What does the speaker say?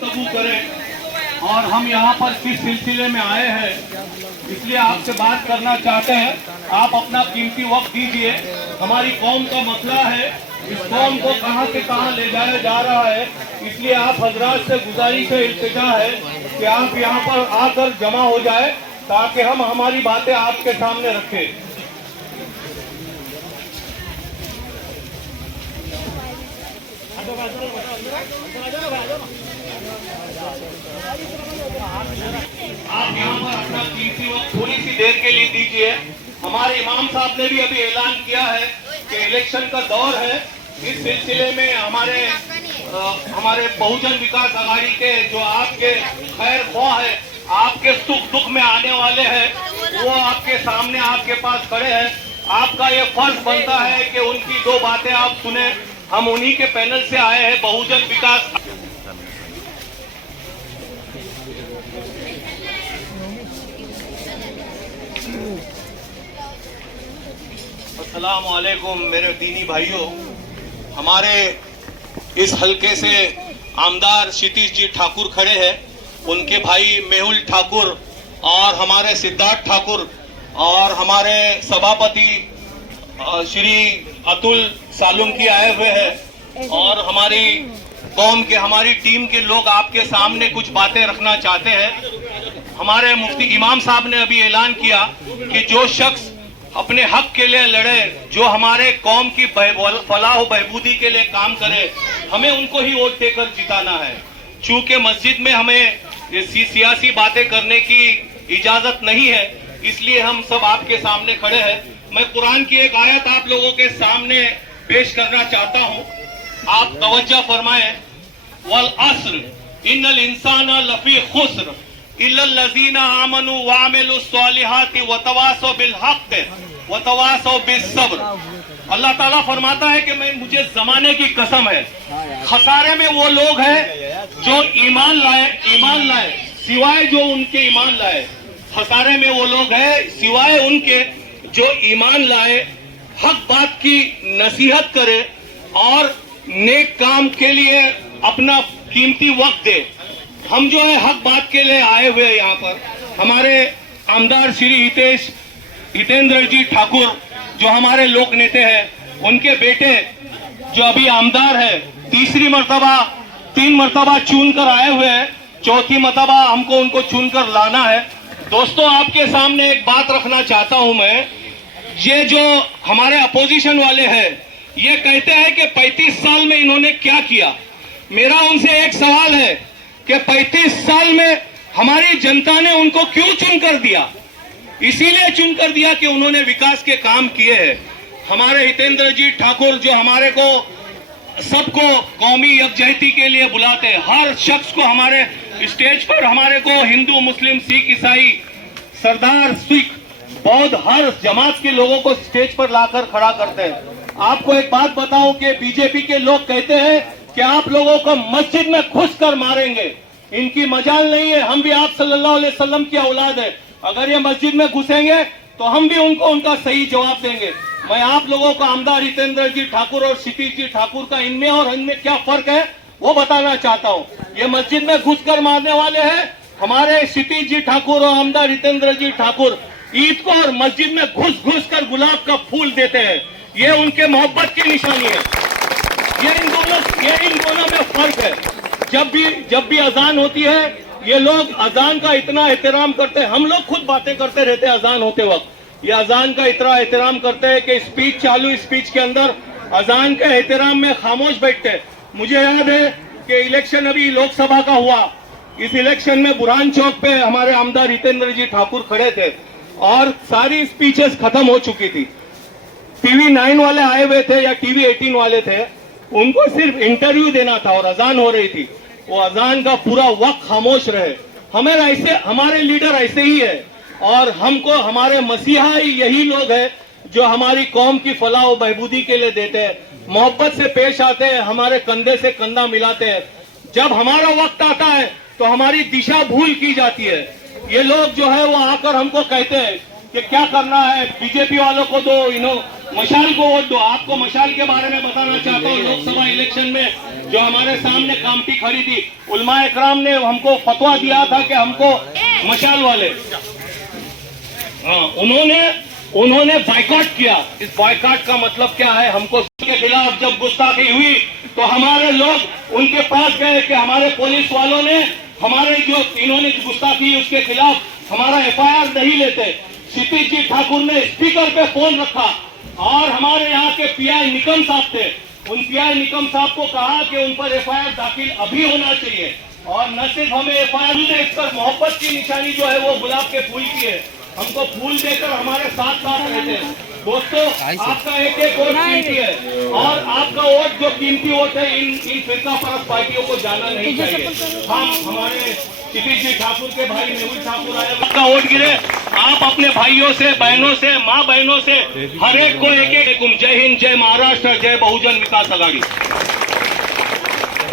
गुफ्तगू करें और हम यहाँ पर किस सिलसिले में आए हैं इसलिए आपसे बात करना चाहते हैं। आप अपना कीमती वक्त दीजिए। हमारी कौम का मसला है, इस कौम को कहां से कहां ले जाया जा रहा है, इसलिए आप हजरात से गुजारिश है, इल्तिजा है कि आप यहाँ पर आकर जमा हो जाए ताकि हम हमारी बातें आपके सामने रखें। आप यहाँ पर अपना कीमती वक्त थोड़ी सी देर के लिए दीजिए। हमारे इमाम साहब ने भी अभी ऐलान किया है कि इलेक्शन का दौर है। इस सिलसिले में हमारे बहुजन विकास आघाड़ी के जो आपके खैर ख्वाह है, आपके सुख दुख में आने वाले हैं, वो आपके सामने आपके पास खड़े हैं। आपका ये फर्ज बनता है कि उनकी दो बातें आप सुने। हम उन्हीं के पैनल से आए हैं, बहुजन विकास। अस्सलाम वालेकुम मेरे दीनी भाइयों। हमारे इस हलके से आमदार क्षितिज जी ठाकुर खड़े हैं, उनके भाई मेहुल ठाकुर और हमारे सिद्धार्थ ठाकुर और हमारे सभापति श्री अतुल सालुंकी आए हुए हैं और हमारी कौम के हमारी टीम के लोग आपके सामने कुछ बातें रखना चाहते हैं। हमारे मुफ्ती इमाम साहब ने अभी ऐलान किया कि जो शख्स अपने हक के लिए लड़े, जो हमारे कौम की फलाह बहबूदी के लिए काम करे, हमें उनको ही वोट देकर जिताना है। चूंकि मस्जिद में हमें सियासी बातें करने की इजाजत नहीं है, इसलिए हम सब आपके सामने खड़े हैं। मैं कुरान की एक आयत आप लोगों के सामने पेश करना चाहता हूं, आप तवज्जो फरमाएं। वल अस्र इन्नल इंसाना लफी खुस्र इल्लल लज़ीना आमनु व अमिलुस सालिहाति व तवासौ बिल हक़ व तवासौ बिस सब्र। अल्लाह ताला फरमाता है कि मुझे जमाने की कसम है, खसारे में वो लोग हैं जो ईमान लाए सिवाय जो उनके ईमान लाए। खसारे में वो लोग हैं सिवाय उनके जो ईमान लाए, हक बात की नसीहत करे और नेक काम के लिए अपना कीमती वक्त दे। हम जो है हक बात के लिए आए हुए हैं। यहाँ पर हमारे आमदार श्री हितेंद्र जी ठाकुर जो हमारे लोक नेता हैं, उनके बेटे जो अभी आमदार है, तीन मर्तबा चुन कर आए हुए हैं, चौथी मर्तबा हमको उनको चुनकर लाना है। दोस्तों, आपके सामने एक बात रखना चाहता हूं मैं। ये जो हमारे अपोजिशन वाले हैं, ये कहते हैं कि 35 साल में इन्होंने क्या किया। मेरा उनसे एक सवाल है कि 35 साल में हमारी जनता ने उनको क्यों चुनकर दिया? इसीलिए चुनकर दिया कि उन्होंने विकास के काम किए हैं। हमारे हितेंद्र जी ठाकुर जो हमारे को सबको कौमी यकजहती के लिए बुलाते हैं, हर शख्स को हमारे स्टेज पर हमारे को हिंदू मुस्लिम सिख ईसाई सरदार सिख बौद्ध हर जमात के लोगों को स्टेज पर लाकर खड़ा करते हैं। आपको एक बात बताऊं कि बीजेपी के लोग कहते हैं कि आप लोगों को मस्जिद में घुस कर मारेंगे। इनकी मजाल नहीं है। हम भी आप सल्लल्लाहु अलैहि वसल्लम की औलाद है। अगर ये मस्जिद में घुसेंगे तो हम भी उनको उनका सही जवाब देंगे। मैं आप लोगों को आमदार हितेंद्र जी ठाकुर और क्षितिज जी ठाकुर का इनमें और इनमें क्या फर्क है वो बताना चाहता हूँ। ये मस्जिद में घुसकर मारने वाले हैं। हमारे क्षितिज जी ठाकुर और आमदार हितेंद्र जी ठाकुर ईद को और मस्जिद में घुस कर गुलाब का फूल देते हैं। ये उनके मोहब्बत की निशानी है। ये इन दोनों में फर्क है। जब भी अजान होती है, ये लोग अजान का इतना एहतराम करते हैं। हम लोग खुद बातें करते रहते हैं अजान होते वक्त। ये अजान का इतना एहतराम करते हैं कि स्पीच के अंदर अजान के एहतराम में खामोश बैठते हैं। मुझे याद है कि इलेक्शन अभी लोकसभा का हुआ। इस इलेक्शन में बुरहान चौक पे हमारे आमदार हितेंद्र जी ठाकुर खड़े थे और सारी स्पीचेस खत्म हो चुकी थी। टीवी 9 वाले आए हुए थे या टीवी 18 वाले थे, उनको सिर्फ इंटरव्यू देना था और अजान हो रही थी। वो अजान का पूरा वक्त खामोश रहे। हमारे लीडर ऐसे ही है और हमको हमारे मसीहा यही लोग हैं जो हमारी कौम की फलाह और बहबूदी के लिए देते हैं, मोहब्बत से पेश आते हैं, हमारे कंधे से कंधा मिलाते हैं। जब हमारा वक्त आता है तो हमारी दिशा भूल की जाती है। ये लोग जो है वो आकर हमको कहते हैं कि क्या करना है, बीजेपी वालों को दो, मशाल को वोट दो। आपको मशाल के बारे में बताना चाहता हूँ। लोकसभा इलेक्शन में जो हमारे सामने कामटी खड़ी थी, उलमा इकराम ने हमको फतवा दिया था कि हमको मशाल वाले, हाँ, उन्होंने बाइकआउट किया। इस बाइकआउट का मतलब क्या है? हमको के खिलाफ जब गुस्ताखी हुई तो हमारे लोग उनके पास गए कि हमारे पुलिस वालों ने हमारे जो इन्होंने गुस्ताखी उसके खिलाफ हमारा एफआईआर नहीं लेते। क्षितिज जी ठाकुर ने स्पीकर पे फोन रखा और हमारे यहाँ के पीआई निकम साहब थे, उन पीआई निकम साहब को कहा कि उन पर एफआईआर दाखिल अभी होना चाहिए। और न सिर्फ हमें एफआईआर ने इस पर मोहब्बत की निशानी जो है वो गुलाब के फूल की है, हमको फूल देकर हमारे साथ साथ रहते हैं। दोस्तों, आपका एक एक वोट कीमती है और आपका वोट जो कीमती वोट है इन फिरका परस्त पार्टियों को जाना नहीं चाहिए। हम हमारे क्षितिज जी ठाकुर के भाई मेहुल ठाकुर आए, आपका वोट गिरे, आप अपने भाइयों से, बहनों से, माँ बहनों से हर एक को एक एक। जय हिंद, जय महाराष्ट्र, जय बहुजन विकास आघाड़ी।